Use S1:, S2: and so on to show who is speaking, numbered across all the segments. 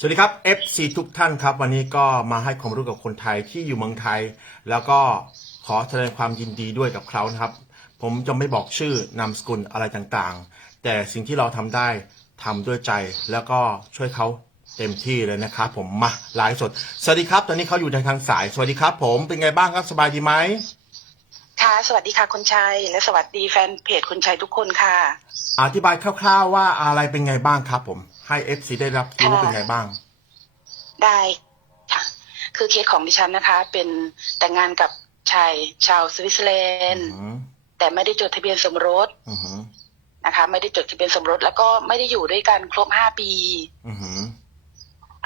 S1: สวัสดีครับ FC ทุกท่านครับ วันนี้ก็มาให้ความรู้กับคนไทยที่อยู่เมืองไทย แล้วก็ขอแสดงความยินดีด้วยกับเขานะครับ ผมจะไม่บอกชื่อนามสกุลอะไรต่างๆ แต่สิ่งที่เราทำได้ทำด้วยใจแล้วก็ช่วยเขาเต็มที่เลยนะครับผมมาไลฟ์สด สวัสดีครับ ตอนนี้เขาอยู่ในทางสาย สวัสดีครับ ผมเป็นไงบ้างครับสบายดีไหม
S2: ค่ะ สวัสดีค่ะคุณชัย และสวัสดีแฟนเพจคุณชัยทุกคนค่ะ
S1: อธิบายคร่าวๆว่าอะไรเป็นไงบ้างครับผม ให้ FC ได้รับรู้
S2: ค่ะ
S1: เป็นไงบ้าง
S2: ได้ค่ะ คือเคสของดิฉันนะคะ เป็นแต่งงานกับชายชาวสวิตเซอร์แลนด์
S1: อืม
S2: แต่ไม่ได้จดทะเบียนสมรส
S1: อือหือ
S2: นะคะ ไม่ได้จดทะเบียนสมรส แล้วก็ไม่ได้อยู่ด้วยกันครบห้าปี
S1: อือหือ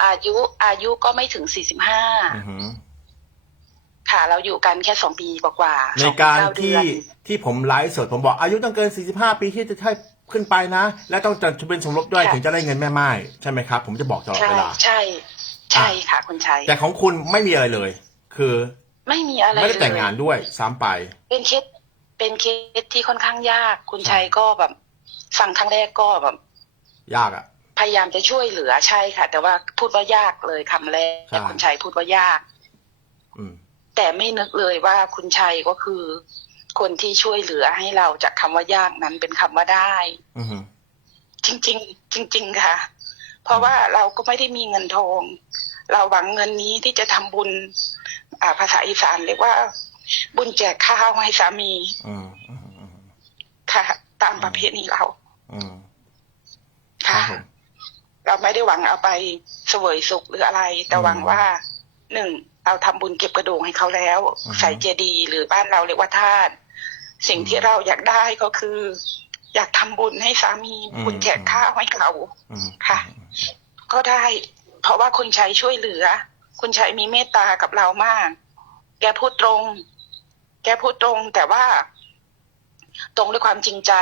S2: อายุอายุก็ไม่ถึงสี่สิบห้า
S1: อือหือ
S2: ค่ะ เราอยู่กันแค่สองปีกว่าๆ
S1: ใน
S2: สองปี
S1: การ
S2: เดื
S1: ที่
S2: อน
S1: ที่ผมไลฟ์สดผมบอกอายุต้องเกิน 45 ปีที่จะให้ขึ้นไปนะ และต้องจดทะเบียนสมรสด้วยถึงจะได้เงินแม่ไม้ใช่ไหมครับ ผมจะบอกตลอด
S2: ใช่
S1: เวลา
S2: ใช่ ใช่ค่ะคุณชัย
S1: แต่ของคุณไม่มีอะไรเลย คือ
S2: ไม่มีอะไร
S1: ไม่ได้แต่ง
S2: เลย
S1: งานด้วยซ้ำไป
S2: เป็นเคสเป็นเคสที่ค่อนข้างยากคุณชัยก็แบบฟังครั้งแรกก็แบบ
S1: ยากอะ
S2: พยายามจะช่วยเหลือใช่ค่ะ แต่ว่าพูดว่ายากเลยคำแรก
S1: ใช่
S2: คุณชัยพูดว่ายาก
S1: อืม
S2: แต่ไม่นึกเลยว่าคุณชัยก็คือ คนที่ช่วยเหลือให้เราจากคำว่ายากนั้นเป็นคำว่าได้
S1: อือหือ
S2: จริงๆจริง ๆ ค่ะ เพราะว่าเราก็ไม่ได้มีเงินทอง เราหวังเงินนี้ที่จะทำบุญอ่าภาษาอีสานเรียกว่า บุญแจกข้าวให้สามี
S1: อืมอืมอืม
S2: ค่ะ ตามประเพณีเรา
S1: อืมครั
S2: ค่ะ
S1: บผม
S2: เราไม่ได้หวังเอาไปเสวยสุขหรืออะไร แต่
S1: อืม
S2: หวังว่าหนึ่ง เราทำบุญเก็บกระดูกให้เขาแล้ว
S1: อือฮึ
S2: ใส่เจดีย์หรือบ้านเราเรียกว่าธาตุสิ่ง
S1: อืม
S2: ที่เราอยากได้ก็คือ อยากทำบุญให้สามี
S1: อืม
S2: บุญแจกข้าวให้เขา
S1: อืม
S2: ค่ะ ก็ได้ เพราะว่าคุณชัยช่วยเหลือ คุณชัยมีเมตตากับเรามาก แกพูดตรง แกพูดตรง แต่ว่า ตรงด้วยความจริงใจ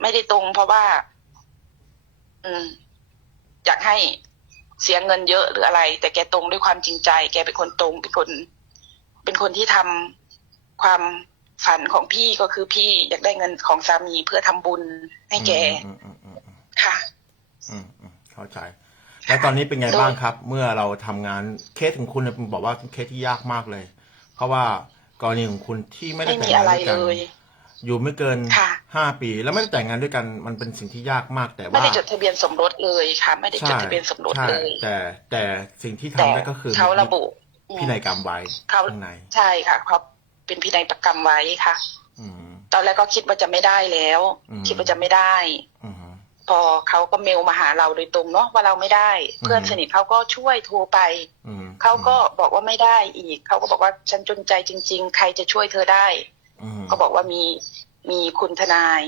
S2: ไม่ได้ตรงเพราะว่า อืม อยากให้ เสียเงินเยอะหรืออะไร แต่แกตรงด้วยความจริงใจ แกเป็นคนตรงเป็นคน เป็นคนที่ทำความฝันของพี่ก็คือพี่อยากได้เงินของสามีเพื่อทำบุญให้แก
S1: อืมอืมอืมอืม
S2: ค่ะ
S1: อืมอืมเข้าใจ แล้วตอนนี้เป็นไงบ้างครับ เมื่อเราทำงานเคสของคุณเนี่ยผมบอกว่าเป็นเคสที่ยากมากเลย เพราะว่ากรณีของคุณที่ไม่ได้
S2: ไม่
S1: แต่
S2: มี
S1: งงา
S2: อะ
S1: น
S2: ไร
S1: ด้วยกั
S2: เล
S1: น
S2: ย
S1: อยู่ไม่เกิน
S2: ค่ะ
S1: ห้าปี แล้วไม่ได้แต่งงานด้วยกันมันเป็นสิ่งที่ยากมากแต่
S2: ไม่
S1: ว่า
S2: ได้จดทะเบียนสมรสเลยค่ะไม่ได้จดทะเบียนสมรส
S1: ใช่
S2: เลย
S1: แต่แต่สิ่งที่
S2: แต่
S1: ทำได้ก็คือ
S2: เขาระบุอืม
S1: พินัยกรรมไว้
S2: เขา
S1: ข้างใน
S2: ใช่ค่ะเขาเป็นพินัยประกรรมไว้ค่ะ
S1: อืม
S2: ตอนแรกก็คิดว่าจะไม่ได้แล้ว
S1: อืม
S2: คิดว่าจะไม่ได้
S1: อืม
S2: พอเขาก็เมลมาหาเราโดยตรงเนาะว่าเราไม่ได้
S1: อืม
S2: เพื่อนสนิทเขาก็ช่วยโทรไป
S1: อืม
S2: เขาก็บอกว่าไม่ได้อีกเขาก็บอกว่าฉันจนใจจริง ๆ ใครจะช่วยเธอได้
S1: อืม
S2: ก็บอกว่ามี มีคุณทนาย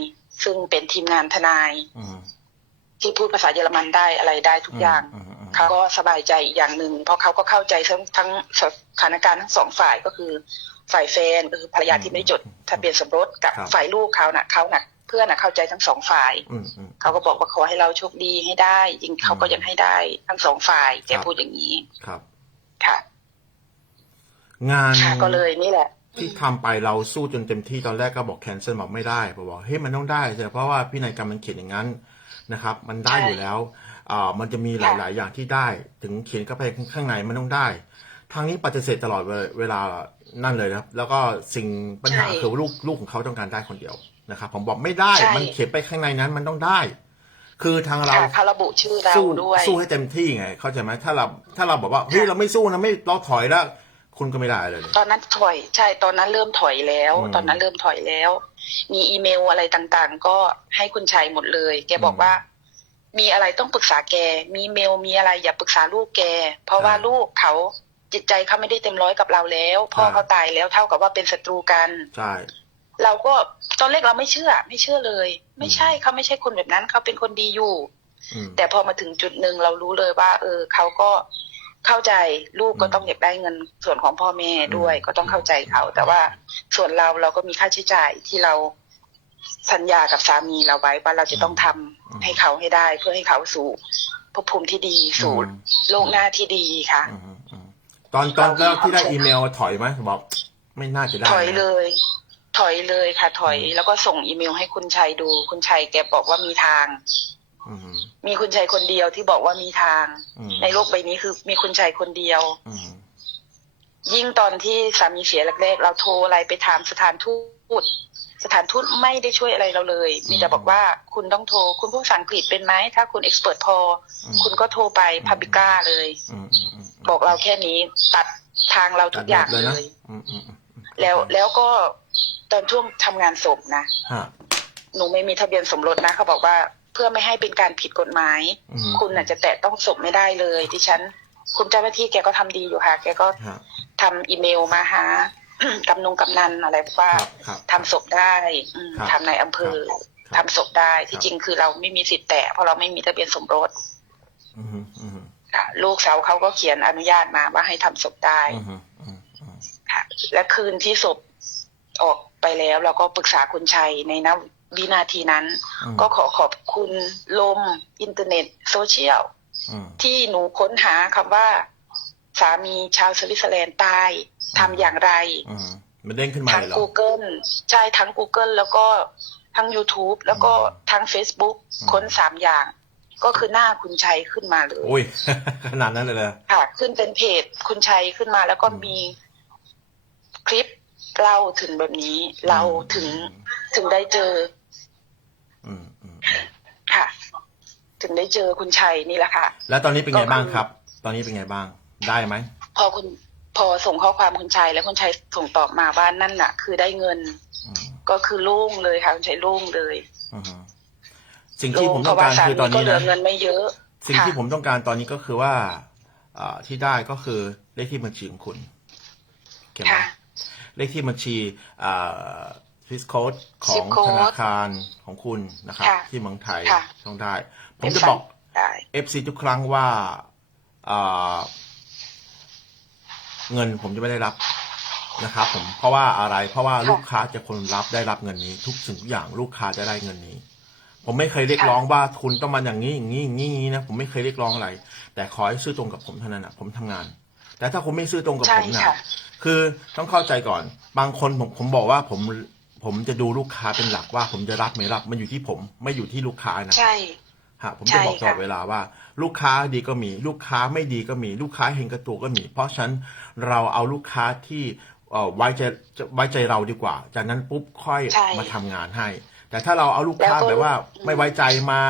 S2: ซึ่งเป็นทีมงานทนาย
S1: อืม
S2: ที่พูดภาษาเยอรมันได้อะไรได้ทุกอย่าง
S1: มอืม
S2: เขาก็สบายใจอีกอย่างหนึ่งเพราะเขาก็เข้าใจทั้งทั้งสถานการณ์ทั้งสองฝ่ายก็คือ ฝ่ายแฟนก็คือภรรยาที่ไม่ได้จดทะเบียนสมรสกับฝ่ายลูกเขาน่ะเขาน่ะเพื่อนน่ะเข้าใจทั้งสองฝ่าย
S1: อืมอืม
S2: เขาก็บอกว่าขอให้เราโชคดีให้ได้จริงเขาก็ยังให้ได้ทั้งสองฝ่ายแก
S1: ครับ
S2: พูดอย่างนี้
S1: ครับ
S2: ค่ะ
S1: งาน
S2: ค่ะก็เลยนี่แหละ
S1: ที่ทำไปเราสู้จนเต็มที่ตอนแรกก็บอกแคนเซิลบอกไม่ได้ผมบอกเฮ้ยมันต้องได้แต่เพราะว่าพินัยกรรมมันเขียนอย่างนั้นนะครับ มันได้
S2: ใช่
S1: อยู่แล้วอ่ามันจะมีห
S2: ค่ะ
S1: ลาย ๆ อย่างที่ได้ ถึงเขียนเข้าไปข้างในมันต้องได้ ทางนี้ปฏิเสธตลอดเวลานั่นเลยนะครับ แล้วก็สิ่งปัญหาคือลูกลูกของเขาต้องการได้คนเดียวนะครับผมบอกไม่ได้มันเขียนไปข้างในนั้นมันต้องได้ คือทางเรา
S2: ค่ะเขาระบุชื่อเรา
S1: สู้
S2: ด้วย
S1: สู้ให้เต็มที่ไง เข้าใจไหมถ้าเราถ้าเราบอกว่าเฮ้ย
S2: ค่ะ
S1: เราไม่สู้นะไม่เราถอยแล้ว คุณก็ไม่ได้เลย
S2: ตอนนั้นถอยใช่ตอนนั้นเริ่มถอยแล้ว
S1: อืม
S2: ตอนนั้นเริ่มถอยแล้ว มีอีเมลอะไรต่างๆ ก็ให้คุณชัยหมดเลย แกบอก
S1: อืม
S2: ว่า มีอะไรต้องปรึกษาแก มีเมลมีอะไรอย่าปรึกษาลูกแก เพราะว่า
S1: ใช่
S2: ลูกเขาจิตใจเขาไม่ได้เต็มร้อยกับเราแล้ว พ่อ
S1: ใช่
S2: เขาตายแล้วเท่ากับว่าเป็นศัตรูกัน
S1: ใช่
S2: เราก็ตอนแรกเราไม่เชื่อ ไม่เชื่อเลย ไม่ใช่เขาไม่ใช่คนแบบนั้นเขาเป็นคนดีอยู่
S1: อืม
S2: แต่พอมาถึงจุดหนึ่งเรารู้เลยว่า เออเขาก็ เข้าใจลูกก็
S1: อืม
S2: ต้องอยากได้เงินส่วนของพ่อแม่ด้วย
S1: อืม
S2: ก็ต้องเข้าใจเขาแต่ว่าส่วนเราเราก็มีค่าใช้จ่ายที่เราสัญญากับสามีเราไว้ว่าเราจะต้องทำให้เขาให้ได้ เพื่อให้เขาสู่ภพภูมิที่ดีสู่
S1: อืม
S2: โลกหน้าที่ดีค่ะ
S1: อืมอืมอืมตอนตอนแรกที่ได้อีเมลถอยไหมบอกไม่น่าจะได้
S2: ถอย
S1: นะ
S2: เลย ถอยเลยค่ะ ถอย
S1: อืม
S2: แล้วก็ส่งอีเมลให้คุณชัยดู คุณชัยแกบอกว่ามีทาง
S1: มอืม
S2: มีคุณชัยคนเดียวที่บอกว่ามีทาง
S1: อืม
S2: ในโลกใบนี้คือมีคุณชัยคนเดียว
S1: อืม
S2: ยิ่งตอนที่สามีเสียแรกๆเราโทรอะไรไปถามสถานทูตสถานทูตไม่ได้ช่วยอะไรเราเลย มีแต่บอกว่าคุณต้องโทร คุณพูดภาษาอังกฤษเป็นไหม ถ้าคุณเอ็กซ์เพรสพอ
S1: อืม
S2: คุณก็โทรไปพาบิก้าเลย
S1: อืมอืมอืม
S2: บอกเราแค่นี้ตัดทางเราทุกอย่าง
S1: ตัดหมด
S2: เล
S1: นะ
S2: ย
S1: อืมอืมอืม
S2: แล้วแล้วก็ตอนช่วงทำงานศพนะ
S1: ฮะ
S2: หนูไม่มีทะเบียนสมรสนะ เขาบอกว่า เพื่อไม่ให้เป็นการผิดกฎหมาย
S1: อืม
S2: คุณอาจจะแตะต้องศพไม่ได้เลยดิฉัน คุณเจ้าหน้าที่แกก็ทำดีอยู่ค่ะ แกก็
S1: ฮะ
S2: ทำอีเมลมาหากำนงกำนันอะไรบอกว่า
S1: ครับครับ
S2: ทำศพได้อืม
S1: ครับ
S2: ทำในอำเภอ
S1: ครั
S2: ทำ
S1: บ
S2: ศพได้
S1: ครั
S2: ที่
S1: บ
S2: จริงคือเราไม่มีสิทธิ์แตะเพราะเราไม่มีทะเบียนสมรส
S1: อืมอืม
S2: ค่ะลูกสาวเขาก็เขียนอนุญาตมาว่าให้ทำศพได้
S1: อืมอืมอืม
S2: ค่ะและคืนที่ศพออกไปแล้วเราก็ปรึกษาคุณชัยในน วินาทีนั้น
S1: อืม
S2: ก็ขอขอบคุณลม อินเทอร์เน็ต โซเชียล
S1: อืม
S2: ที่หนูค้นหาคำว่า สามีชาวสวิตเซอร์แลนด์ตายทำอย่างไร
S1: อืมมันเด้งขึ้นมา
S2: ทั้ง
S1: เลยเหรอ
S2: Google ใช่ทั้ง Google แล้วก็ทั้ง YouTube แล้วก็
S1: อืม
S2: ทั้ง Facebook
S1: อืม
S2: ค้นสามอย่าง ก็คือหน้าคุณชัยขึ้นมาเลย
S1: อุ้ยขนาดนั้นเลยเลย
S2: ค่ะ ขึ้นเป็นเพจคุณชัยขึ้นมาแล้วก็
S1: อืม
S2: มีคลิปเล่าถึงแบบนี้ เราถึงถึงได้เจอ
S1: อืมอืม
S2: ค่ะ ถึงได้เจอคุณชัยนี่แหละค่ะ
S1: แล้วตอนนี้เป็นไง
S2: ก็คือ
S1: บ้างครับ ตอนนี้เป็นไงบ้าง ได้ไหม
S2: พอคุณพอส่งข้อความคุณชัยแล้วคุณชัยส่งตอบมาว่านั่นน่ะ คือได้เงิน
S1: อืม
S2: ก็คือโล่งเลยค่ะคุณชัยโล่งเลย
S1: อืมสิ่ง
S2: โล่
S1: ที่
S2: ง
S1: ผม
S2: เพ
S1: ต้อง
S2: ราะว่า
S1: การ
S2: สา
S1: คือ
S2: มี
S1: ตอน
S2: ก็
S1: นี้
S2: เหลือ
S1: นะ
S2: เงินไม่เยอะ
S1: สิ่งที่
S2: ค่ะ
S1: ผมต้องการตอนนี้ก็คือว่าอ่าที่ได้ก็คือเลขที่บัญชีของคุณโอเคไหม
S2: ค่ะ
S1: เลขที่บัญชีอ่า ฟิสโคดของ
S2: Zip code
S1: ธนาคารของคุณนะครับ
S2: ค่ะ
S1: ที่เมืองไทย
S2: ค่ะ
S1: ต้องได้ ผมจะบอก
S2: ได้
S1: FC ทุกครั้งว่าอ่าเงินผมจะไม่ได้รับนะครับ ผมเพราะว่าอะไร เพราะว่า
S2: ค่ะ
S1: ลูกค้าจะคนรับได้รับเงินนี้ ทุกสิ่งทุกอย่างลูกค้าจะได้เงินนี้ ผมไม่เคยเรียกร้องว่าคุณต้องมาอย่างนี้อย่างนี้อย่างนี้อย่างนี้นะผมไม่เคยเรียกร้องอะไร แต่ขอให้ซื่อตรงกับผมเท่านั้นนะผมทำงาน แต่ถ้าคุณไม่ซื่อตรงกับ
S2: ใช่
S1: ผมนะ
S2: ค่ะ
S1: คือต้องเข้าใจก่อน บางคนผมผมบอกว่าผม ผมจะดูลูกค้าเป็นหลักว่าผมจะรับไม่รับมันอยู่ที่ผมไม่อยู่ที่ลูกค้านะ
S2: ใช่
S1: ฮะผม
S2: ใช่
S1: จะบอกตลอด
S2: ค่ะ
S1: เวลาว่า ลูกค้าดีก็มี ลูกค้าไม่ดีก็มี ลูกค้าเห็นกระตัวก็มี เพราะฉะนั้นเราเอาลูกค้าที่เอ่อไว้ใจไว้ใจเราดีกว่า จากนั้นปุ๊บค่อย
S2: ใช่
S1: มาทำงานให้ แต่ถ้าเราเอาลูกค้า
S2: แล้วก็
S1: แบบว่า
S2: อืม
S1: ไม่ไว้ใจมา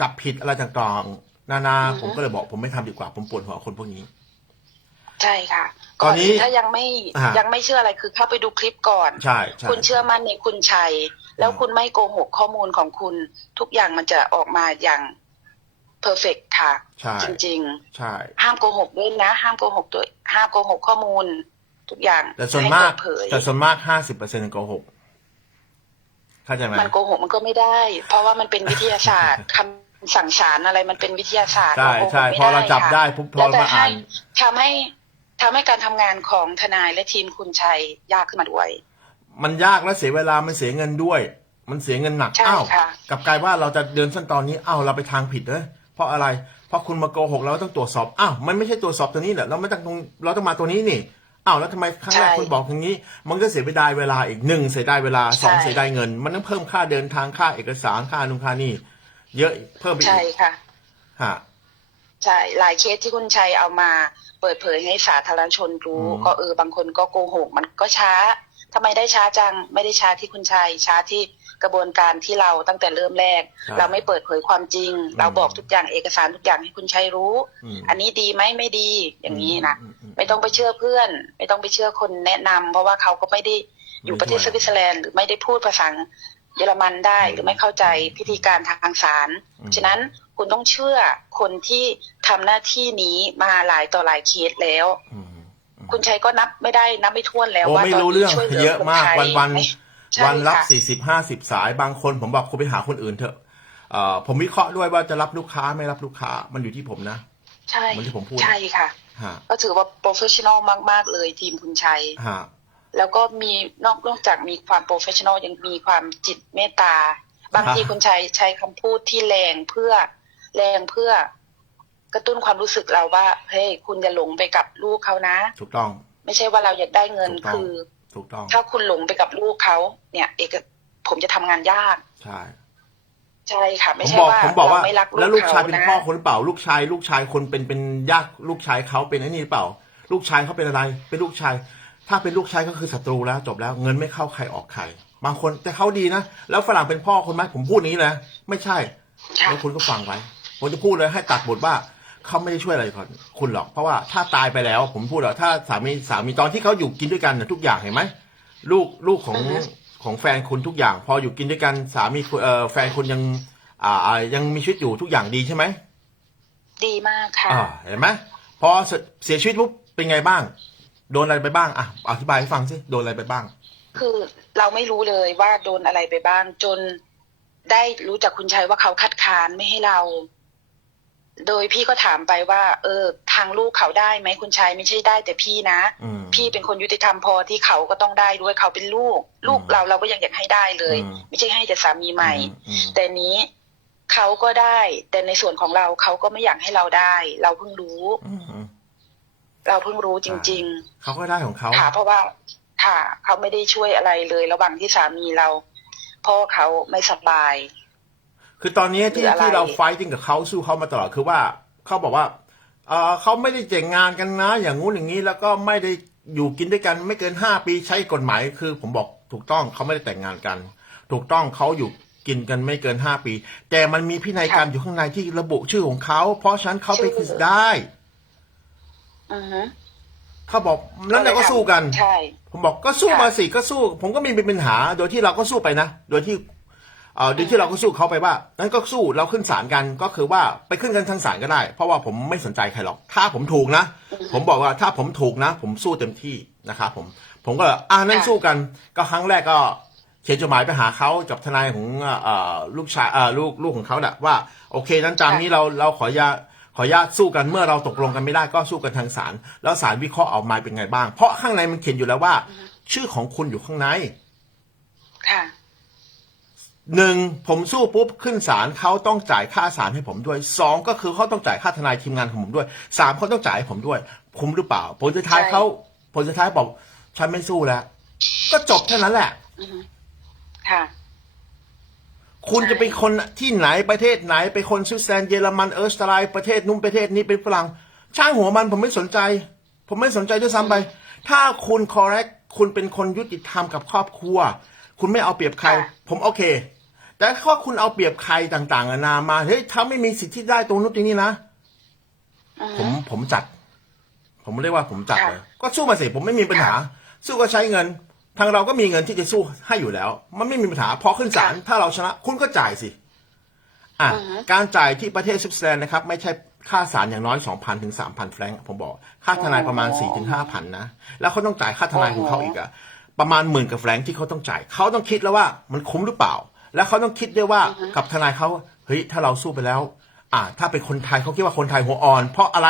S1: จับผิดอะไรต่างๆนานา
S2: อือฮึ
S1: ผมก็เลยบอกผมไม่ทำดีกว่า ผมปวดหัวคนพวกนี้
S2: ใช่ค่ะ
S1: ตอนนี้
S2: ถ้ายังไม่
S1: อ่ายั
S2: ยังไม่เชื่ออะไรคือเข้าไปดูคลิปก่อน
S1: ใช่ใช่
S2: คุณเชื่อมั่นในคุณชัย แล้ว
S1: อืม
S2: คุณไม่โกหกข้อมูลของคุณ ทุกอย่างมันจะออกมาอย่างเพอร์เฟกค่ะ
S1: ใช่
S2: จริง
S1: ใช่
S2: ๆห้ามโกหกด้วยนะ ห้ามโกหกด้วยห้ามโกหกข้อมูล ทุกอย่าง
S1: แต่ส่วนมาก
S2: ให้เปิดเผย
S1: แต่ส่วนมากห้าสิบเปอร์เซ็นต์โกหกเข้าใจไหม
S2: มันโกหกมันก็ไม่ได้ เพราะว่ามันเป็นวิทยาศาสตร์คำสั่งสารอะไรมันเป็นวิทยาศาสตร์
S1: ใช่
S2: เราโกหก
S1: ใช่
S2: ไม่
S1: พอเราจับ
S2: ค่ะ
S1: ได้ปุ๊บพอ
S2: แล้วแต่
S1: มาอ่าน
S2: ให้ทำให้ ทำให้การทำงานของทนายและทีมคุณชัยยากขึ้นมาด้วย
S1: มันยากและเสียเวลามันเสียเงินด้วย มันเสียเงินหนัก
S2: ใช่
S1: อ้าว
S2: ค่ะ
S1: กลับกลายว่าเราจะเดินขั้นตอนนี้อ้าวเราไปทางผิดเลยเพราะอะไร เพราะคุณมาโกหกเราต้องตรวจสอบอ้าวมันไม่ใช่ตรวจสอบตัวนี้เหรอเราไม่ต้องตรงเราต้องมาตัวนี้นี่อ้าวแล้วทำไมครั้งแรก
S2: ใช่
S1: คุณบอกอย่างนี้ มันก็เสียไปได้เวลาอีกหนึ่งเสียได้เวลาสอง
S2: ใช่
S1: เสียได้เงิน มันต้องเพิ่มค่าเดินทางค่าเอกสารค่านุค่านี่เยอะเพิ่มไปอี
S2: ใช่
S1: ก
S2: ค่ะ
S1: ฮะ
S2: ใช่หลายเคสที่คุณชัยเอามาเปิดเผยให้สาธารณชนรู้
S1: อืม
S2: ก็เออบางคนก็โกหกมันก็ช้าทำไมได้ช้าจังไม่ได้ช้าที่คุณชัยช้าที่กระบวนการที่เราตั้งแต่เริ่มแรก
S1: ใช่
S2: เราไม่เปิดเผยความจริง
S1: อืม
S2: เราบอกทุกอย่างเอกสารทุกอย่างให้คุณชัยรู้
S1: อืม
S2: อันนี้ดีไหมไม่ดีอย่างนี้นะ
S1: อืมอืม
S2: ไม่ต้องไปเชื่อเพื่อน ไม่ต้องไปเชื่อคนแนะนำเพราะว่าเขาก็ไม่ได้อยู่ประเทศ
S1: ไม่
S2: ส
S1: ช่วย
S2: วิตเซอร์แลนด์หรือไม่ได้พูดภาษาเยอรมันได้
S1: อืม
S2: หรือไม่เข้าใจพิธีการทางศาล
S1: อืม
S2: ฉะนั้น คุณต้องเชื่อคนที่ทำหน้าที่นี้มาหลายต่อหลายเคสแล้ว
S1: อืมอืม
S2: คุณชัยก็นับไม่ได้นับไม่ถ้วนแล้ว
S1: โอ้
S2: ว่า
S1: ไม่
S2: ตอน
S1: รู้
S2: นี้
S1: เรื่อง
S2: ช่วยเหลือ
S1: เยอะ
S2: คน
S1: มาก
S2: ไทย
S1: วันวัน
S2: ไม่ใช่
S1: วันรับ
S2: ค่ะ
S1: สี่สิบห้าสิบสายบางคนผมบอกคุณไปหาคนอื่นเถอะเอ่อผมวิเคราะห์ด้วยว่าจะรับลูกค้าไม่รับลูกค้ามันอยู่ที่ผมนะ
S2: ใช่
S1: เหมือนที่ผมพูด
S2: ใช่ค่ะ
S1: ฮะ
S2: ก็ถือว่าโปรเฟชชั่นอลมาก ๆ เลยทีมคุณชัย
S1: ฮะ
S2: แล้วก็มีนอกนอกจากมีความโปรเฟชชั่นอลยังมีความจิตเมตตา บางที
S1: ฮะ
S2: คุณชัยใช้คำพูดที่แรงเพื่อ แรงเพื่อกระตุ้นความรู้สึกเราว่าเฮ้ยคุณอย่าหลงไปกับลูกเขานะ
S1: ถูกต้อง
S2: ไม่ใช่ว่าเราอยากได้เงิน
S1: ถูกต้อง
S2: คือ
S1: ถูกต้อง
S2: ถ้าคุณหลงไปกับลูกเขาเนี่ย เอกผมจะทำงานยาก
S1: ใช่
S2: ใช่ค่ะ ไม่
S1: ผม
S2: ใช่
S1: บอก
S2: ว่า
S1: ผมบอกว่า
S2: เราไม่รักลูก
S1: แล้วลูกชายเป็น
S2: ขะ
S1: พ่อคนหรือเปล่า ลูกชายลูกชายคนเป็นเป็นญาติลูกชายเขาเป็นไอ้นี่หรือเปล่า ลูกชายเขาเป็นอะไร เป็นลูกชาย ถ้าเป็นลูกชายก็คือศัตรูแล้วจบแล้ว เงินไม่เข้าใครออกใครบางคนแต่เขาดีนะแล้วฝรั่งเป็นพ่อคนไหมผมพูดอย่างนี้นะไม่ใช่
S2: ค่ะ
S1: แล้วคุณก็ฟังไว้ ผมจะพูดเลยให้ตัดบทว่าเขาไม่ได้ช่วยอะไรก่อนคุณหรอก เพราะว่าถ้าตายไปแล้ว ผมพูดแล้วถ้าสามีสามีตอนที่เขาอยู่กินด้วยกันน่ะทุกอย่างเห็นไหมลูกลูกของ
S2: อือฮึ
S1: ของแฟนคุณทุกอย่าง พออยู่กินด้วยกันสามีคุณเอ่อแฟนคุณยังอ่าอ่ายังมีชีวิตอยู่ทุกอย่างดีใช่ไหม
S2: ดีมากค่ะ
S1: อ่าเห็นไหมพอเสเสียชีวิตปุ๊บเป็นไงบ้าง โดนอะไรไปบ้างอะอธิบายให้ฟังสิโดนอะไรไปบ้าง
S2: คือเราไม่รู้เลยว่าโดนอะไรไปบ้างจนได้รู้จากคุณชัยว่าเขาคัดค้านไม่ให้เรา โดยพี่ก็ถามไปว่า เออ ทางลูกเขาได้ไหมคุณชัยไม่ใช่ได้แต่พี่นะ
S1: อืม
S2: พี่เป็นคนยุติธรรมพอที่เขาก็ต้องได้ด้วยเขาเป็นลูก ลูก
S1: อืม
S2: เราเราก็ยังอยากให้ได้เลย
S1: อืม
S2: ไม่ใช่ให้แต่สามีใหม่
S1: อือืม
S2: แต่นี้เขาก็ได้ แต่ในส่วนของเราเขาก็ไม่อยากให้เราได้ เราเพิ่งรู้
S1: อืมอืม
S2: เราเพิ่งรู้จริง
S1: เขาก็ได้ของเขา
S2: ๆค่ะเพราะว่าค่ะเขาไม่ได้ช่วยอะไรเลย ระหว่างที่สามีเราพ่อเขาไม่สบาย
S1: คือตอนนี้ที่
S2: หรืออะไร
S1: ที่เราไฟติ้งกับเขาสู้เขามาตลอดคือว่าเขาบอกว่าเออเขาไม่ได้แต่งงานกันนะ อย่างงู้นอย่างนี้แล้วก็ไม่ได้อยู่กินด้วยกันไม่เกินห้าปีใช้กฎหมายคือ ผมบอกถูกต้องเขาไม่ได้แต่งงานกัน ถูกต้องเขาอยู่กินกันไม่เกินห้าปี แต่มันมีพินัยกรรมอยู่ข้างในที่ระบุชื่อของเขาเพราะฉะนั้นเขาไป
S2: ชื่อ
S1: คือได้
S2: อือฮึ
S1: เขาบอกนั้นเราก็สู้กัน
S2: ใช่
S1: ผมบอกก็สู้
S2: ค่ะ
S1: มาสิก็สู้ ผมก็ไมมีปัญหา โดยที่เราก็สู้ไปนะ โดยที่ เอ่อโดยที่เราก็สู้เขาไปว่านั้นก็สู้เราขึ้นศาลกันก็คือว่าไปขึ้นกันทางศาลก็ได้ เพราะว่าผมไม่สนใจใครหรอก ถ้าผมถูกนะ ผมบอกว่าถ้าผมถูกนะ ผมสู้เต็มที่นะครับผมผมก็อ่านั่นสู้กัน ก็ครั้งแรกก็เขียนจดหมายไปหาเขากับทนายของเอ่อลูกชายเอ่อลูกลูกของเขาแหละว่าโอเคนั้นตามนี้เราเราขอญาขออนุญาตสู้กันเมื่อเราตกลงกันไม่ได้ก็สู้กันทางศาลแล้วศาลวิเคราะห์ออกมาเป็นไงบ้าง เพราะข้างในมันเขียนอยู่แล้วว่า ชื่อของคุณอยู่ข้างใน หนึ่งผมสู้ปุ๊บขึ้นศาลเขาต้องจ่ายค่าศาลให้ผมด้วยสองก็คือเขาต้องจ่ายค่าทนายทีมงานของผมด้วยสามเขาต้องจ่ายให้ผมด้วย คุ้มหรือเปล่า ผลสุดท้าย
S2: ใช่
S1: เขาผลสุดท้ายบอกฉันไม่สู้แล้ว ก็จบแค่นั้นแหละ
S2: อือฮึค่ะ
S1: คุณ
S2: ใช่
S1: จะเป็นคนที่ไหนประเทศไหนเป็นคนสวิตเซอร์แลนด์เยอรมันเออสไตรประเทศนู้นประเทศนี้เป็นฝรั่งช่างหัวมันผมไม่สนใจ ผมไม่สนใจด้วยซ้ำไป ถ้าคุณ correct คุณเป็นคนยุติธรรมกับครอบครัว คุณไม่เอาเปรียบใคร
S2: ค่ะ
S1: ผมโอเค แต่ถ้าคุณเอาเปรียบใครต่างๆนานามาเฮ้ยถ้าไม่มีสิทธิ์ที่ได้ตรงนู้นตรงนี้นะ
S2: อือ
S1: ผ
S2: ฮึ
S1: มผมจัด ผมเรียกว่าผมจัด
S2: ค่ะ
S1: เลยก็สู้มาสิผมไม่มีปัญหา สู้ก็ใช้เงิน ทางเราก็มีเงินที่จะสู้ให้อยู่แล้ว มันไม่มีปัญหาพอขึ้นศาลถ้าเราชนะ คุณก็จ่ายสิอะ
S2: อือฮึ
S1: การจ่ายที่ประเทศสวิตเซอร์แลนด์นะครับ ไม่ใช่ค่าศาลอย่างน้อย 2,000ถึง3,000แฟรงก์ผมบอก ค่าทนายประมาณ4ถึง5,000นะแล้วเขาต้องจ่ายค่าทนายของเขาอีกอะประมาณหมื่นกับแฟรงก์ที่เขาต้องจ่ายเขาต้องคิดแล้วว่ามันคุ้มหรือเปล่า แล้วเขาต้องคิดด้วยว่ากับทนายเขาเฮ้ยถ้าเราสู้ไปแล้ว อ่า ถ้าเป็นคนไทยเขาคิดว่าคนไทยหัวอ่อน เพราะอะไร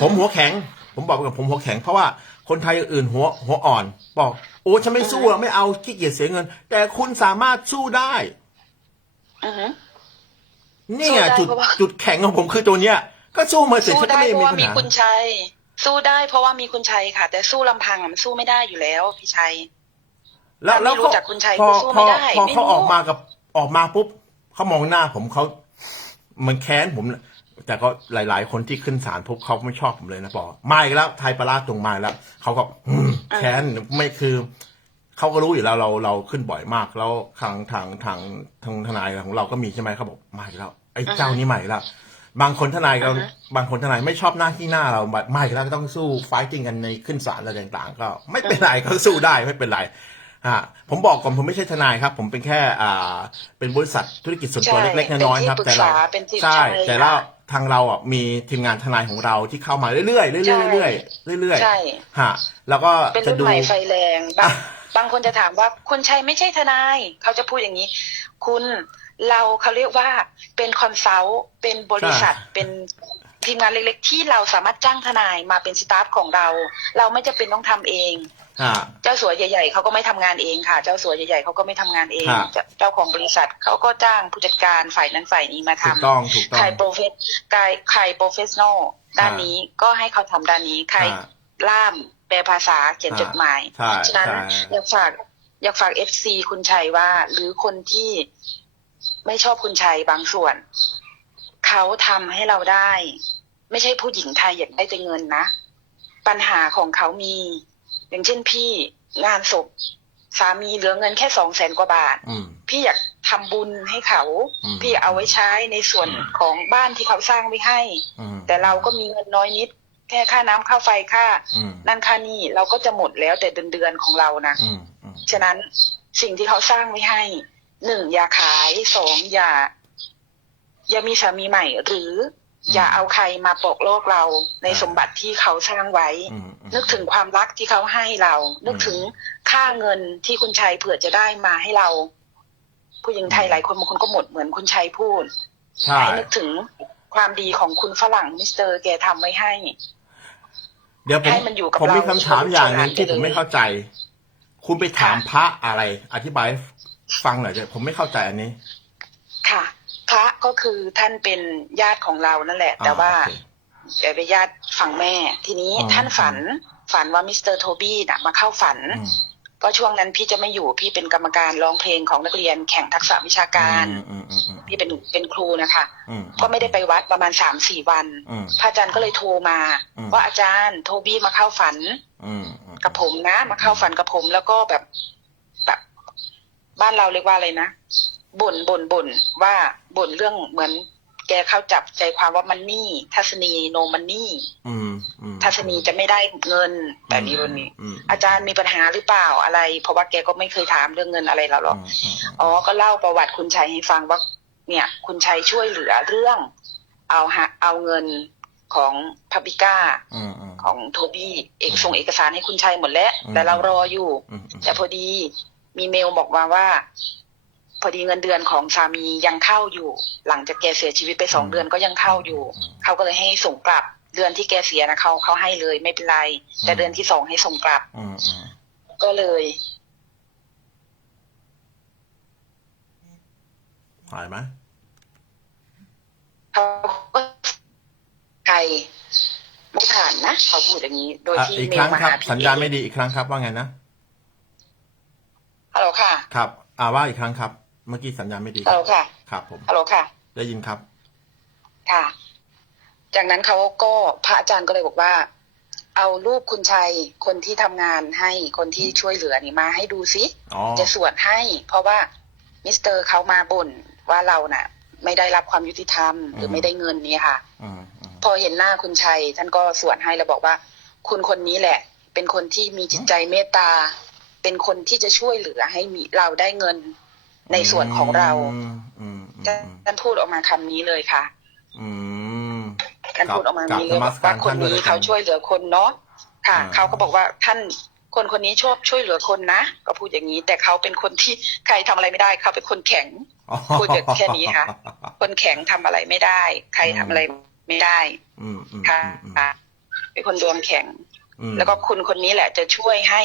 S1: ผมหัวแข็ง ผมบอกไปกับผมหัวแข็งเพราะว่าคนไทยอื่นหัวหัวอ่อน บอก โอ้ฉันไม่สู้อะไม่เอาขี้เกียจเสียเงิน แต่คุณสามารถสู้ได้
S2: อือฮึ
S1: นี่ไง
S2: สู้
S1: จุด
S2: ได้เพราะว่า
S1: จุดแข็งของผมคือตัวเนี้ย ก็สู้มาเสร็จ
S2: สู้
S1: ฉันก็
S2: ได้
S1: ไม่
S2: เพราะ
S1: มี
S2: ว่า
S1: ปัญ
S2: มี
S1: หา
S2: คุณชัยสู้ได้เพราะว่ามีคุณชัยค่ะ แต่สู้ลำพังอะมันสู้ไม่ได้อยู่แล้วพี่ชัย
S1: แล้ว
S2: ถ้าไม่
S1: แล้ว
S2: รู้
S1: เขา
S2: จักคุณชัย
S1: พอ
S2: ก็สู้
S1: พ
S2: ไม่
S1: อ
S2: ได้
S1: พอ
S2: ไม่
S1: เขา
S2: รู้
S1: ออกมากับออกมาปุ๊บเขามองหน้าผมเขามันแค้นผมนะแต่ก็หลาย ๆ คนที่ขึ้นศาลปุ๊บเขาไม่ชอบผมเลยนะปอมาอีกแล้วไทยปลาร้าตรงมาอีกแล้วเขาก็อืมแค้นไม่คือเขาก็รู้อยู่แล้วเราเราขึ้นบ่อยมาก แล้วทางทางทางทางทนายของเราก็มีใช่ไหมเขาบอกมาอีกแล้วไอ้เจ้านี้ใหม่แล้วบางคนทนายก็
S2: อือฮะ
S1: บางคนทนายไม่ชอบหน้าที่หน้าเราไม่แล้วก็ต้องสู้ไฟติ้งกันในขึ้นศาลอะไรต่าง ๆ ก็ไม่เป็นไรก็สู้ได้ไม่เป็นไร ฮะผมบอกก่อนผมไม่ใช่ทนายครับ ผมเป็นแค่อ่าเป็นบริษัทธุรกิจส่วนตัว
S2: ใช่
S1: เล็กๆน้อยๆครับ
S2: เป็นที่
S1: แต่เรา
S2: ปรึกษาเป็นที่
S1: ใช่
S2: ใช่
S1: แต่เรา
S2: ค่ะ
S1: ทางเราอะมีทีมงานทนายของเราที่เข้ามาเรื่อยๆเรื่อยๆ
S2: ใช่
S1: เรื่อยๆเรื่อย
S2: ใช่
S1: ๆฮะแล้วก็
S2: เป็น
S1: จะ
S2: รุ่น
S1: ดู
S2: ใหม่ไฟแรงบาง
S1: อะ
S2: บางคนจะถามว่าคุณชัยไม่ใช่ทนาย เขาจะพูดอย่างนี้ คุณเราเขาเรียกว่าเป็นคอนซัลท์เป็นบริษัทเป็นทีมงานเล็กๆ ที่เราสามารถจ้างทนายมาเป็นสตาฟของเรา เราไม่จะเป็นต้องทำเอง
S1: ฮะ
S2: เจ้าสัวใหญ่ๆเขาก็ไม่ทำงานเองค่ะ เจ้าสัวใหญ่ๆเขาก็ไม่ทำงานเอง
S1: ฮะ
S2: เจ้าเจ้าของบริษัทเขาก็จ้างผู้จัดการฝ่ายนั้นฝ่ายนี้มาทำ
S1: ถูกต้องถูกต้อง
S2: ใครโปรเฟสใครใครโปรเฟชชั่นอลด้านนี้ก็ให้เขาทำด้านนี้ใคร
S1: ฮะ
S2: ล่ามแปลภาษาเขียนจดหมาย
S1: ใช่
S2: ฉะนั้น
S1: ใช่
S2: อยากฝากอยากฝากเอฟซีคุณชัยว่า หรือคนที่ไม่ชอบคุณชัยบางส่วน เขาทำให้เราได้ ไม่ใช่ผู้หญิงไทยอยากได้แต่เงินนะ ปัญหาของเขามี อย่างเช่นพี่งานศพสามีเหลือเงินแค่สองแสนกว่าบาท
S1: อืม
S2: พี่อยากทำบุญให้เขา
S1: อืม
S2: พี่เอาไว้ใช้ในส่วนของบ้านที่เขาสร้างไว้ให้
S1: อืม
S2: แต่เราก็มีเงินน้อยนิด แค่ค่าน้ำค่าไฟค่า
S1: อืม
S2: นั่นค่านี่เราก็จะหมดแล้วแต่เดือนเดือนๆของเรานะ
S1: อืมอืม
S2: ฉะนั้นสิ่งที่เขาสร้างไว้ให้หนึ่งอย่าขายสองอย่า อย่ามีสามีใหม่หรือ ออย่าเอาใครมาปกโลกเราในสมบัติที่เขาสร้างไว้
S1: อืมอืม
S2: นึกถึงความรักที่เขาให้เรา นึกถึงค่าเงินที่คุณชัยเผื่อจะได้มาให้เรา ผู้หญิงไทยหลายคนบางคนก็หมดเหมือนคุณชัยพูด
S1: ใช่
S2: ให้นึกถึงความดีของคุณฝรั่งมิสเตอร์แกทำไว้ให้
S1: เดี๋ยวผม
S2: ให้มันอยู่กับ
S1: ผมมี
S2: เรา
S1: คำถามอย่างหนึง
S2: ช่วย
S1: ที่
S2: เหลื
S1: ผ
S2: อ
S1: มไม่เข้าใจ คุณไปถามพระอะไร อธิบายให้ฟังหน่อยเถอะผมไม่เข้าใจอันนี้
S2: ค่ะ พระก็คือท่านเป็นญาติของเรานั่นแหละ แต่
S1: อ่
S2: ว่า
S1: โอเค
S2: แกเป็นญาติฝั่งแม่ ทีนี้
S1: อ๋อ
S2: ท่านฝันฝันว่ามิสเตอร์โทบี้น่ะ มาเข้าฝัน
S1: อืม
S2: ก็ช่วงนั้นพี่จะไม่อยู่พี่เป็นกรรมการร้องเพลงของนักเรียนแข่งทักษะวิชาการ
S1: อืมอืมอืมอืม
S2: พี่เป็นเป็นครูนะคะ
S1: อืม
S2: ก็ไม่ได้ไปวัดประมาณสามสี่วัน
S1: อืม
S2: พระอาจารย์ก็เลยโทรมา
S1: อืม
S2: ว่าอาจารย์โทบี้มาเข้าฝัน
S1: อืมอืม
S2: กับผมนะ มาเข้าฝันกับผมแล้วก็แบบแบบบ้านเราเรียกว่าอะไรนะ บ่นบ่นบ่นว่าบ่นเรื่องเหมือน แกเข้าจับใจความว่ามันนี่ ทัศนีโนมันนี่
S1: อืมอืม
S2: ทัศนีจะไม่ได้เงินแบบนี้วันนี้
S1: อืม
S2: อาจารย์มีปัญหาหรือเปล่าอะไร เพราะว่าแกก็ไม่เคยถามเรื่องเงินอะไรเราหรอก
S1: อืมอืม
S2: อ๋อก็เล่าประวัติคุณชัยให้ฟังว่า เนี่ย คุณชัยช่วยเหลือเรื่อง เอาฮะเอาเงินของพับบิก้า
S1: อืมอืม
S2: ของโทบี้เอกส่งเอกสารให้คุณชัยหมดแล้ว
S1: อืม
S2: แต่เรารออยู่
S1: อืมอืม
S2: แต่พอดีมีเมลบอกมาว่า พอดีเงินเดือนของสามียังเข้าอยู่ หลังจากแกเสียชีวิตไปสองเดือนก็ยังเข้าอยู่ เขาก็เลยให้ส่งกลับ เดือนที่แกเสียนะเขาเขาให้เลยไม่เป็นไร แต่เดือนที่สองให้ส่งกลับ
S1: อืมอืม
S2: ก็เลย
S1: หายไหม
S2: เขาก็ใครไม่ผ่านนะเขาพูดอย่างนี้ โดย
S1: อะ
S2: ที่
S1: อีก
S2: เม
S1: ครั้
S2: ล
S1: ง
S2: มา
S1: ครั
S2: หา
S1: บ
S2: พี่
S1: สัญญาณไม่ดีอีกครั้งครับว่าไงนะ
S2: ฮัลโหลค่ะ
S1: ครับ อ่าว่าอีกครั้งครับ เมื่อกี้สัญญาณไม่ดี
S2: ฮัลโหลค่ะ
S1: ครับผม
S2: ฮัลโหลค่ะ
S1: ได้ยินครับ
S2: ค่ะ จากนั้นเขาก็พระอาจารย์ก็เลยบอกว่า เอารูปคุณชัยคนที่ทำงานให้คนที่ช่วยเหลือนี่มาให้ดูซิ
S1: อ๋อ
S2: จะสวดให้ เพราะว่ามิสเตอร์เขามาบ่นว่าเราน่ะ ไม่ได้รับความยุติธรรมหรือไม่ได้เงินนี่ค่ะ
S1: อืมอืม
S2: พอเห็นหน้าคุณชัย ท่านก็สวดให้แล้วบอกว่า คุณคนนี้แหละ เป็นคนที่มีจิตใจเมตตา เป็นคนที่จะช่วยเหลือให้มีเราได้เงิน ในส่วนของเรา
S1: อืมอืมอืม
S2: ท่านพูดออกมาคำนี้เลยค่ะ
S1: อืม
S2: ท่านพูดออกมา
S1: ครับ
S2: นี้เลย
S1: กราบนมัสการ
S2: ว่าคน
S1: ท่านด้วย
S2: นี้
S1: แล้วกัน
S2: เขาช่วยเหลือคนเนาะค่ะ
S1: อ่า
S2: เขาก็บอกว่าท่านคนคนนี้ชอบช่วยเหลือคนนะ ก็พูดอย่างนี้ แต่เขาเป็นคนที่ใครทำอะไรไม่ได้ เขาเป็นคนแข็งพูดอย่างแค่นี้ค่ะ คนแข็งทำอะไรไม่ได้ ใครทำอะไรไม่ได้
S1: อืมอืม
S2: ค่ะ
S1: อืม
S2: ค่ะเป็นคนดวงแข็ง
S1: อืม
S2: แล้วก็คุณคนนี้แหละจะช่วยให้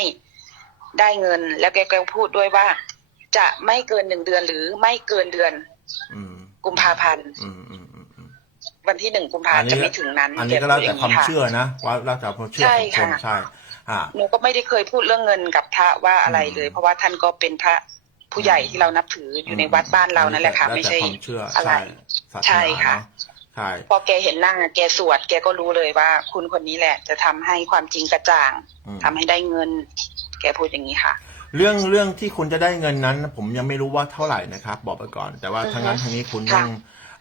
S2: ได้เงิน แล้วแกก็พูดด้วยว่า จะไม่เกินหนึ่งเดือนหรือไม่เกินเดือน
S1: อืม
S2: กุมภาพันธ์
S1: อืมอืมอืมอืม
S2: วันที่หนึ่งกุมภา
S1: อันนี้
S2: จะไม่ถึงนั้น
S1: อันนี้ก็แล้วแต่ความ
S2: แกพูดย่งนี้ะ
S1: เชื่อนะว่าแล้วแต่ความเชื่อ
S2: ใช่
S1: ของคน
S2: ค่ะ
S1: ใช่อ่า
S2: หนูก็ไม่ได้เคยพูดเรื่องเงินกับพระว่าอะไรเลย
S1: อืม
S2: เพราะว่าท่านก็เป็นพระผู้ใหญ่ที่เรานับถืออยู่ในวัดบ้านเรานั่นแหละค่ะ
S1: ว
S2: ไม่
S1: แต่
S2: ใช่
S1: ความเชื่อ
S2: อะไร
S1: ใช่ศาสนา
S2: ใช่ค่ะ
S1: เนอใช่
S2: พอแกเห็นหน้าแกสวด แกก็รู้เลยว่า คุณคนนี้แหละ จะทำให้ความจริงกระจ่าง
S1: อืม
S2: ทำให้ได้เงิน แกพูดอย่างนี้ค่ะ
S1: เรื่องเรื่องที่คุณจะได้เงินนั้น ผมยังไม่รู้ว่าเท่าไหร่นะครับ บอกไปก่อน แต่ว่า
S2: อือฮึ
S1: ทางนั้นทางนี้คุณ
S2: ค่ะ
S1: ต้อง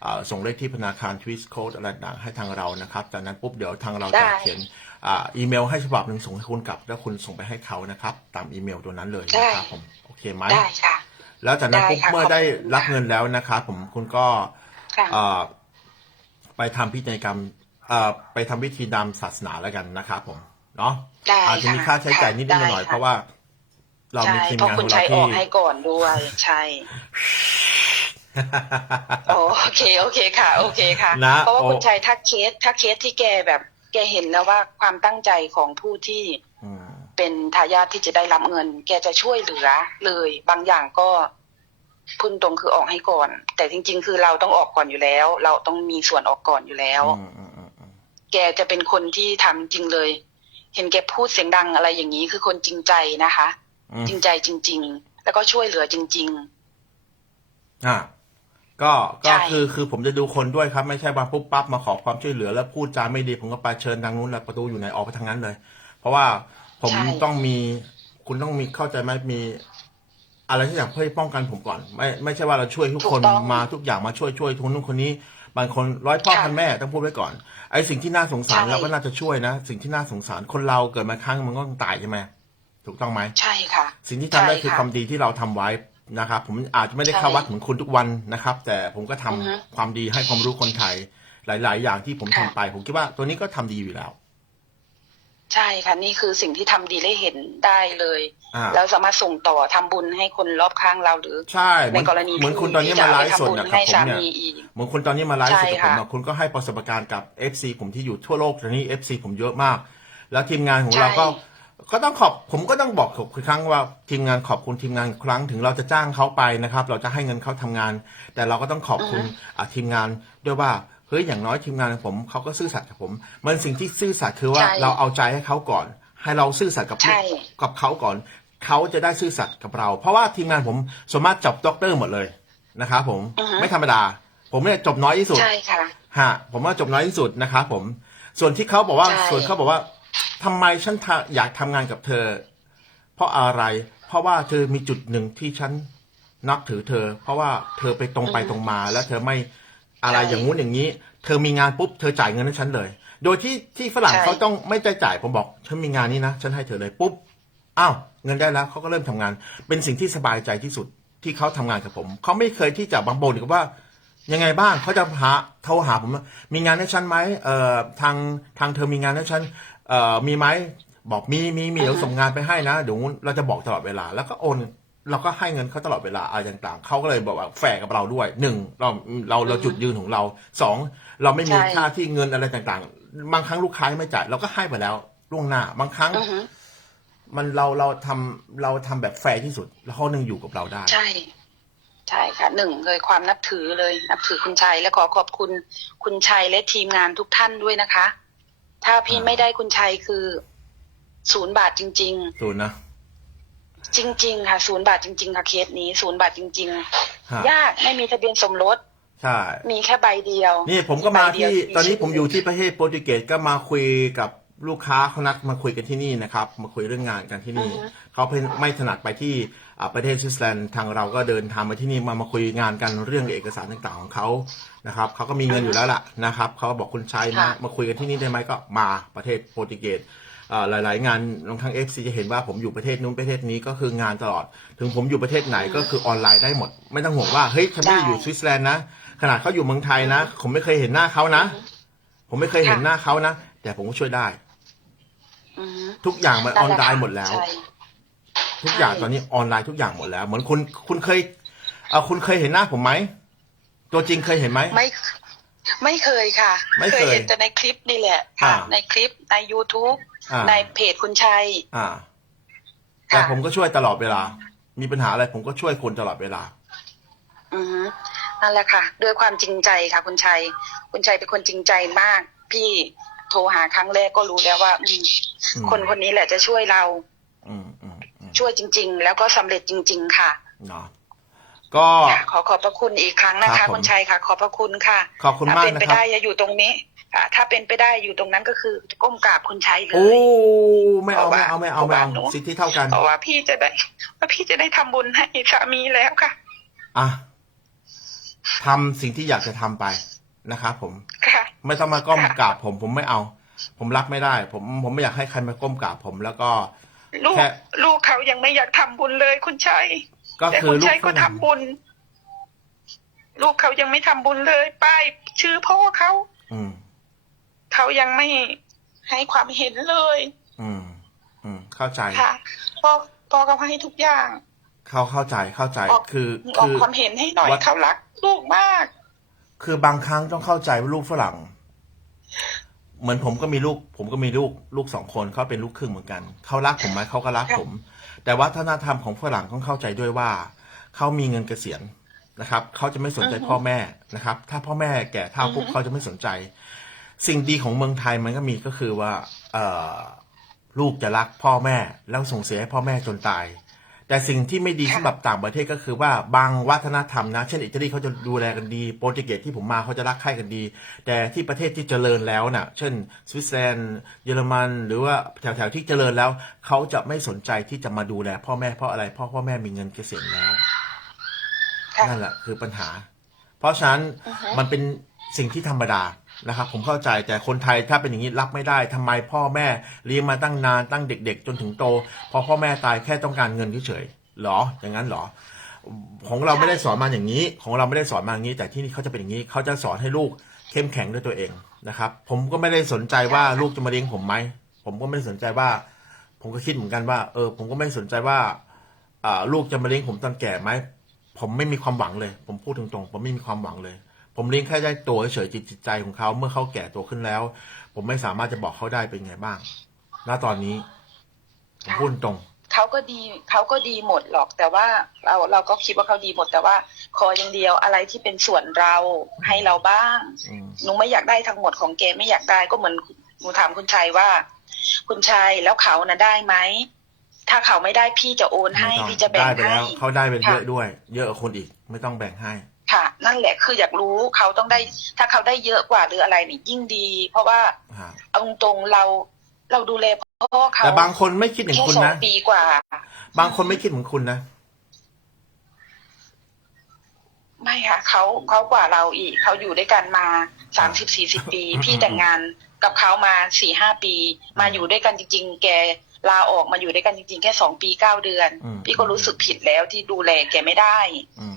S1: เอ่อส่งเลขที่ธนาคารทวิสโค้ดอะไรต่างๆให้ทางเรานะครับจากนั้นปุ๊บเดี๋ยวทางเรา
S2: ได้
S1: จะเขียนอ่าอีเมลให้ฉบับหนึ่งส่งให้คุณกลับ แล้วคุณส่งไปให้เขานะครับ ตามอีเมลตัวนั้นเลยนะครับผมโอเคไหม
S2: ได้ค่ะ
S1: แล้วจากนั้น
S2: ได้
S1: ปุ๊บ
S2: ค่ะ
S1: เมื่อได้
S2: ขอบคุณ
S1: รับ
S2: ค่ะ
S1: เงินแล้วนะครับผมคุณก็
S2: ค่ะ
S1: เอ่อไปทำพิธีกรรมเอ่อไปทำพิธีตามศาสนาแล้วกันนะครับผมเนาะ
S2: ได้
S1: อาจจะมี
S2: ค่ะ
S1: ค่าใช้จ่ายนิดๆห
S2: ได้
S1: น่อยๆ
S2: ค่ะ
S1: เพราะว่า เรา
S2: ใช่
S1: มีทีม
S2: เพราะ
S1: งาน
S2: คุ
S1: ข
S2: ณ
S1: องเรา
S2: ชัยอ
S1: ที่
S2: อกให้ก่อนด้วยใช่โอโอเคโอเคค่ะ โอเคค่ะ
S1: นะ
S2: เพราะว่า
S1: โอ้
S2: คุณชัยถ้าเคสถ้าเคสที่แกแบบ แกเห็นแล้วว่าความตั้งใจของผู้ที่
S1: อืม
S2: เป็นทายาทที่จะได้รับเงิน แกจะช่วยเหลือเลย บางอย่างก็พุ่นตรงคือออกให้ก่อน แต่จริง ๆ คือเราต้องออกก่อนอยู่แล้ว เราต้องมีส่วนออกก่อนอยู่แล้ว
S1: อืมอืมอืมอืม
S2: แกจะเป็นคนที่ทำจริงเลย เห็นแกพูดเสียงดังอะไรอย่างนี้คือคนจริงใจนะคะ
S1: อืม
S2: จริงใจจริง ๆ แล้วก็ช่วยเหลือจริง
S1: อะก็ก็
S2: ใช่
S1: คือคือผมจะดูคนด้วยครับ ไม่ใช่มาปุ๊บปั๊บมาขอความช่วยเหลือ แล้วพูดจาไม่ดีผมก็ไปเชิญทางนู้นแหละประตูอยู่ไหนออกไปทางนั้นเลย เพราะว่าผมต้องมีคุณต้องมีเข้าใจไหมมี อะไรที่อย่างเพื่อป้องกันผมก่อน ไม่ไม่ใช่ว่าเราช่วยทุกคนมาทุกอย่างมาช่วยช่วยทุนนู้นคนนี้บางคนร้อยพ่อพันแม่ต้องพูดไว้ก่อนไอ้สิ่งที่น่าสงสารเราก็น่าจะช่วยนะ สิ่งที่น่าสงสารคนเราเกิดมาครั้งมันก็ต้องตายใช่ไหม ถูกต้องไหม
S2: ใช่ค่ะ
S1: สิ่งที่ทำได้
S2: ใช่
S1: คือ
S2: ค่ะ
S1: ความดีที่เราทำไว้นะครับ ผมอาจจะไม่ได้เข้า
S2: ใช่
S1: วัดเหมือนคุณทุกวันนะครับ แต่ผมก็ทำ
S2: อือฮึ
S1: ความดีให้ความรู้คนไทย หลาย ๆ อย่างที่ผมทำ
S2: ค่ะ
S1: ไป ผมคิดว่าตัวนี้ก็ทำดีอยู่แล้ว
S2: ใช่ค่ะนี่คือสิ่งที่ทำดีได้เห็นได้เลย
S1: อ่า
S2: แล้วสามารถส่งต่อทำบุญให้คนรอบข้างเราหรือ
S1: ใช่เห
S2: ใน
S1: มือน
S2: กรณี
S1: เหมือน
S2: ที่
S1: คุณตอนนี้มาไลฟ์สด
S2: ที่จะ
S1: นะ
S2: เอา
S1: ครับผม
S2: ไปทำบุญให้สา
S1: เนี่ย
S2: มีอีก
S1: เหมือนคุณตอนนี้มาไลฟ์สดกับผม
S2: ใช่
S1: อะ
S2: ค่ะ
S1: คุณก็ให้ประสบการณ์กับ FC ผมที่อยู่ทั่วโลกตอนนี้ FC ผมเยอะมาก แล้วทีมงานของ
S2: ใช่
S1: เราก็ ก็ต้องขอบผมก็ต้องบอกทุกครั้งว่าทีมงานขอบคุณทีมงานอีกครั้งถึงเราจะจ้างเขาไปนะครับ เราจะให้เงินเขาทำงาน แต่เราก็ต้องขอบคุณอะทีมงานด้วยว่าเฮ้ยอย่างน้อยทีมงานของผมเขาก็ซื่อสัตย์กับผมมันสิ่งที่ซื่อสัตย์คือว่า
S2: ใช่
S1: เราเอาใจให้เขาก่อน ให้เราซื่อสัตย์กับ
S2: ใช่
S1: กับเขาก่อนเขาจะได้ซื่อสัตย์กับเรา เพราะว่าทีมงานผมสามารถจบด็อกเตอร์หมดเลยนะครับผม
S2: อือฮึ
S1: ไม่ธรรมดา ผมเนี่ยจบน้อยที่สุด
S2: ใช่ค่ะ
S1: ฮะผมว่าจบน้อยที่สุดนะครับผม ส่วนที่เขาบอกว่า
S2: ใช่
S1: ส่วนเขาบอกว่า ทำไมฉันทะอยากทำงานกับเธอ เพราะอะไร เพราะว่าเธอมีจุดหนึ่งที่ฉันนับถือเธอ เพราะว่าเธอไปตรงไปตรงมา แล้วเธอไม่อะไรอย่างงู้นอย่างนี้ เธอมีงานปุ๊บเธอจ่ายเงินให้ฉันเลย โดยที่ที่ฝรั่ง
S2: ใช่
S1: เขาต้องไม่ได้จ่ายผมบอก ฉันมีงานนี้นะฉันให้เธอเลยปุ๊บอ้าวเงินได้แล้วเขาก็เริ่มทำงาน เป็นสิ่งที่สบายใจที่สุดที่เขาทำงานกับผมเขาไม่เคยที่จะบังบนกับว่ายังไงบ้างเขาจะหาโทรหาผมว่ามีงานให้ฉันไหมเอ่อทางทางเธอมีงานให้ฉัน เอ่อมีไหมบอกมีมีมีเดี๋ยวส่งงานไปให้นะเดี๋ยวเราจะบอกตลอดเวลา แล้วก็โอนเราก็ให้เงินเขาตลอดเวลาอะไรต่างๆเขาก็เลยบอกว่าแฝงกับเราด้วยหนึ่งเราเราเราจุดยืนของเราสองเราไม่มี
S2: ใช่
S1: ค่าที่เงินอะไรต่างๆ บางครั้งลูกค้าไม่จ่ายเราก็ให้ไปแล้วล่วงหน้า บางครั้ง
S2: อือฮึ
S1: มันเราเราทำเราทำแบบแฟร์ที่สุด แล้วเขาหนึ่งอยู่กับเราได้
S2: ใช่ ใช่ค่ะหนึ่งเลยความนับถือเลยนับถือคุณชัยและขอขอบคุณคุณชัยและทีมงานทุกท่านด้วยนะคะ ถ้าพี่
S1: อ่า
S2: ไม่ได้คุณชัยคือศูนย์บาทจริง
S1: ศูนย์นะ
S2: ๆจริง ๆ ค่ะศูนย์บาทจริงๆค่ะเคสนี้ศูนย์บาทจริง
S1: ฮะ
S2: ๆ ยากไม่มีทะเบียนสมรส
S1: ใช่
S2: มีแค่ใบเดียว
S1: นี่ผมก็มา
S2: ใบเดียว
S1: ที่ตอนนี้
S2: ชื่
S1: ผมอยู่ที่ประเทศโปรตุเกสก็มาคุยกับ ลูกค้าเขานัดมาคุยกันที่นี่นะครับ มาคุยเรื่องงานกันที่นี่
S2: อือฮึ
S1: เขาเพิ่งไม่ถนัดไปที่อ่าประเทศสวิตเซอร์แลนด์ทางเราก็เดินทางมาที่นี่มามาคุยงานกันเรื่องเอกสารต่างๆของเขานะครับเขาก็มีเงินอยู่แล้วล่ะนะครับเขาก็บอกคุณชัยมา
S2: ค่ะ
S1: มาคุยกันที่นี่ได้ไหมก็มาประเทศโปรตุเกสอ่าหลาย ๆ งานทางเอฟซีจะเห็นว่าผมอยู่ประเทศนู้นประเทศนี้ก็คืองานตลอด ถึงผมอยู่ประเทศไหนก็คือออนไลน์ได้หมด ไม่ต้องห่วงว่าเฮ้ยฉันไม่ได้อยู่สวิตเซอร์แลนด์นะขนาดเขาอยู่เมืองไทยนะ ผมไม่เคยเห็นหน้าเขานะ ผมไม่เคยเห็นหน้าเขานะ แต่ผมก็ช่วยได้
S2: อือฮึ
S1: ทุกอย่างมันออนไลน์หมดแล้ว
S2: ใช่
S1: ทุกอย่าง
S2: ใช่
S1: ตอนนี้ออนไลน์ทุกอย่างหมดแล้ว เหมือนคุณคุณเคยเออคุณเคยเห็นหน้าผมไหมตัวจริงเคยเห็นไหม
S2: ไม่ไม่เคยค่ะ
S1: ไม่เคย
S2: เห็นแต่ในคลิปนี่แหละค่ะ
S1: อ่า
S2: ในคลิปใน YouTube
S1: อ่า
S2: ในเพจคุณชัย
S1: อ่าแต่
S2: ค่ะ
S1: ผมก็ช่วยตลอดเวลา มีปัญหาอะไรผมก็ช่วยคุณตลอดเวลา
S2: อือฮึนั่นแหละค่ะ ด้วยความจริงใจค่ะ คุณชัย คุณชัยเป็นคนจริงใจมาก พี่ โทรหาครั้งแรกก็รู้แล้วว่าอืม
S1: อืม
S2: คนคนนี้แหละจะช่วยเรา
S1: อืมอืมอืม
S2: ช่วยจริง ๆ แล้วก็สำเร็จจริง ๆ ค่ะ
S1: เนาะก็
S2: ค่ะขอขอบพระคุณอีกครั้งนะ
S1: ครั
S2: คะ
S1: บผม
S2: คุณชัยค่ะ ขอบพระคุณค่ะ
S1: ขอบคุณ
S2: ถ้า
S1: มาก
S2: เป็น
S1: นะ
S2: ไป
S1: ครับ
S2: ได้อย่าอยู่ตรงนี้อ่าถ้าเป็นไปได้อยู่ตรงนั้นก็คือก้มกราบคุณชัยเล
S1: โอ้
S2: ย
S1: ไม่เอาไม่เอาไม่เอาไม่เอา
S2: เพราะว่า
S1: สิทธิเท่ากัน
S2: เพราะว่าพี่จะได้ว่าพี่จะได้ทำบุญให้สามีแล้วค่ะ
S1: อะทำสิ่งที่อยากจะทำไป นะครับผม
S2: ค่ะ
S1: ไม่ต้องมาก้ม
S2: ค่ะ
S1: กราบผมผมไม่เอา ผมรับไม่ได้ ผมผมไม่อยากให้ใครมาก้มกราบผมแล้วก็
S2: ลูก
S1: แค่
S2: ลูกเขายังไม่อยากทำบุญเลยคุณชัย
S1: ก็
S2: แต่
S1: คื
S2: คุ
S1: อ
S2: ณ
S1: ลูก
S2: ชัยก็
S1: ฝรั่ง
S2: ทำบุญ ลูกเขายังไม่ทำบุญเลย ป้ายชื่อพ่อเขา
S1: อืม
S2: เขายังไม่ให้ความเห็นเลย
S1: อืม อืม เข้าใจ
S2: ค่ะพ่อพ่อเขาให้ทุกอย่าง
S1: เขาเข้าใจเข้าใจ
S2: ออก
S1: คือ
S2: ออก
S1: คือ
S2: ความเห็นให้หน่อย
S1: วัด
S2: เขารักลูกมาก
S1: คือบางครั้งต้องเข้าใจว่าลูกฝรั่ง เหมือนผมก็มีลูก ผมก็มีลูกลูกสองคนเขาเป็นลูกครึ่งเหมือนกันเขารักผมไหมเขาก็รัก
S2: ค่ะ
S1: ผม แต่วัฒนธรรมของฝรั่งต้องเข้าใจด้วยว่าเขามีเงินเกษียณนะครับเขาจะไม่สนใจพ่อแม่นะครับ ถ้าพ่อแม่แก่เท่าปุ๊บเขาจะไม่สนใจ สิ่งดีของเมืองไทยมันก็มีก็คือว่า เอ่อลูกจะรักพ่อแม่แล้วส่งเสียให้พ่อแม่จนตาย แต่แต่สิ่งที่ไม่ดี
S2: ค่ะ
S1: สำหรับต่างประเทศก็คือว่าบางวัฒนธรรมนะ เช่นอิตาลีเขาจะดูแลกันดีโปรตุเกสที่ผมมาเขาจะรักใคร่กันดี แต่ที่ประเทศที่เจริญแล้วน่ะ เช่นสวิตเซอร์แลนด์เยอรมัน หรือว่าแถวๆที่เจริญแล้ว เขาจะไม่สนใจที่จะมาดูแล พ่อแม่เพราะอะไรเพราะพ่อแม่มีเงินเกษียณแล้ว
S2: ค่ะ
S1: นั่นแหละคือปัญหา เพราะฉะนั้น
S2: อือฮึ
S1: มันเป็นสิ่งที่ธรรมดา นะครับผมเข้าใจแต่คนไทยถ้าเป็นอย่างนี้รับไม่ได้ทำไมพ่อแม่เลี้ยงมาตั้งนานตั้งเด็ก ๆ จนถึงโต พอพ่อแม่ตายแค่ต้องการเงินเฉยๆหรออย่างนั้นหรอ ของเราไม่ได้สอนมาอย่างนี้ ของเราไม่ได้สอนมาอย่างนี้ แต่ที่นี่เขาจะเป็นอย่างนี้เขาจะสอนให้ลูกเข้มแข็งด้วยตัวเองนะครับ ผมก็ไม่ได้สนใจว่าลูกจะมาเลี้ยงผมไหมผมก็ไม่ได้สนใจว่า ผมก็คิดเหมือนกันว่า เออ ผมก็ไม่สนใจว่าอ่าลูกจะมาเลี้ยงผมตอนแก่ไหมผมไม่มีความหวังเลย ผมพูดตรงๆผมไม่มีความหวังเลย ผมเลี้ยงแค่ได้ตัวเฉยๆจิตจิตใจของเขาเมื่อเขาแก่ตัวขึ้นแล้ว ผมไม่สามารถจะบอกเขาได้เป็นไงบ้าง ณ ตอนนี้ผมพูดตรง
S2: เขาก็ดีเขาก็ดีหมดหรอก แต่ว่าเราเราก็คิดว่าเขาดีหมดแต่ว่า ขออย่างเดียวอะไรที่เป็นส่วนเราให้เราบ้าง
S1: อืม
S2: หนูไม่อยากได้ทั้งหมดของแกไม่อยากได้ก็เหมือนหนูถามคุณชัยว่า คุณชัยแล้วเขานะได้ไหมถ้าเขาไม่ได้พี่จะโอนให้
S1: ไม่ต้อง
S2: พี่จะแบ่ง
S1: ได้ไป
S2: ให้
S1: แล้วเขาได้ไปเยอะ
S2: ค่ะ
S1: ด้วย เยอะกว่าคนอีก ไม่ต้องแบ่งให้
S2: ค่ะ นั่นแหละคืออยากรู้เขาต้องได้ ถ้าเขาได้เยอะกว่าหรืออะไรนี่ยิ่งดี เพราะว่า
S1: ฮะ
S2: เอาตรงๆเราเราดูแลพ่อเขา
S1: แต่บางคนไม่คิดอย่าง
S2: แค่
S1: คุณ
S2: สอง
S1: นะ
S2: ปีกว่า
S1: บางคนไม่คิดเหมือนคุณนะ
S2: ไม่ค่ะเขาเขากว่าเราอีกเขาอยู่ด้วยกันมาสามสิบสี่สิบปี
S1: อืม
S2: พี่แต่งงานกับเขามาสี่ห้าปี มาอยู่ด้วยกันจริง ๆ แกลาออกมาอยู่ด้วยกันจริงๆ แค่สองปีเก้าเดือน
S1: อืม
S2: พี่ก็รู้สึกผิดแล้วที่ดูแลแกไม่ได้
S1: อืมฮะ
S2: อืม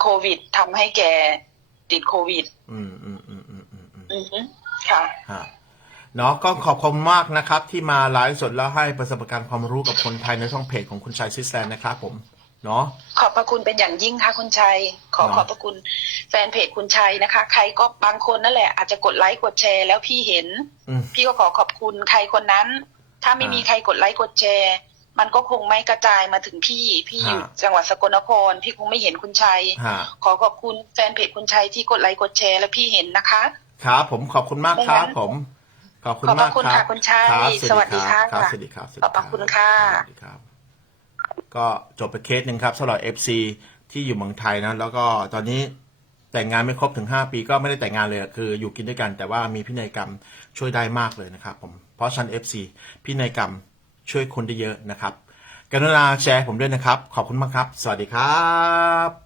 S2: โควิดทำให้แกติดโควิด
S1: อืมอืมอืมอืมอืมอืม
S2: อือฮึค่ะ
S1: ฮะเนาะก็ขอบคุณมากนะครับ ที่มาไลฟ์สดแล้วให้ประสบการณ์ความรู้กับคนไทยในช่องเพจของคุณชายซิสแลนด์นะครับผมเนาะ
S2: ขอบพระคุณเป็นอย่างยิ่งค่ะคุณชัย ขอ
S1: เนาะ
S2: ขอบพระคุณแฟนเพจคุณชัยนะคะ ใครก็บางคนนั่นแหละ อาจจะกดไลค์กดแชร์แล้วพี่เห็น
S1: อืม
S2: พี่ก็ขอขอบคุณใครคนนั้น ถ้าไม่
S1: อ่ามี
S2: มีใครกดไลค์กดแชร์ มันก็คงไม่กระจายมาถึงพี่ พี่อยู่
S1: ฮะ
S2: จังหวัดสกลนคร พี่คงไม่เห็นคุณชัย
S1: ฮะ
S2: ขอขอบคุณแฟนเพจคุณชัยที่กดไลค์กดแชร์แล้วพี่เห็นนะคะ
S1: ครับ ผมขอบคุณมากครับผม ขอบคุณมาก
S2: ขอบพระคุณ
S1: ครับ
S2: ค่ะคุณชัย
S1: รับ
S2: สวัสดีค่ะ
S1: ครับสวัสดีครับสวัสดี
S2: ขอบพระคุณค่ะ
S1: สวัสดีครับ ก็จบไปเคสหนึ่งครับสำหรับ FC ที่อยู่เมืองไทยนะแล้วก็ตอนนี้แต่งงานไม่ครบถึง 5 ปีก็ไม่ได้แต่งงานเลยอะคืออยู่กินด้วยกัน แต่ว่ามีพินัยกรรมช่วยได้มากเลยนะครับผมเพราะชั้น FC พินัยกรรม ช่วยคนได้เยอะนะครับกรุณาแชร์ผมด้วยนะครับ ขอบคุณมากครับ สวัสดีครับ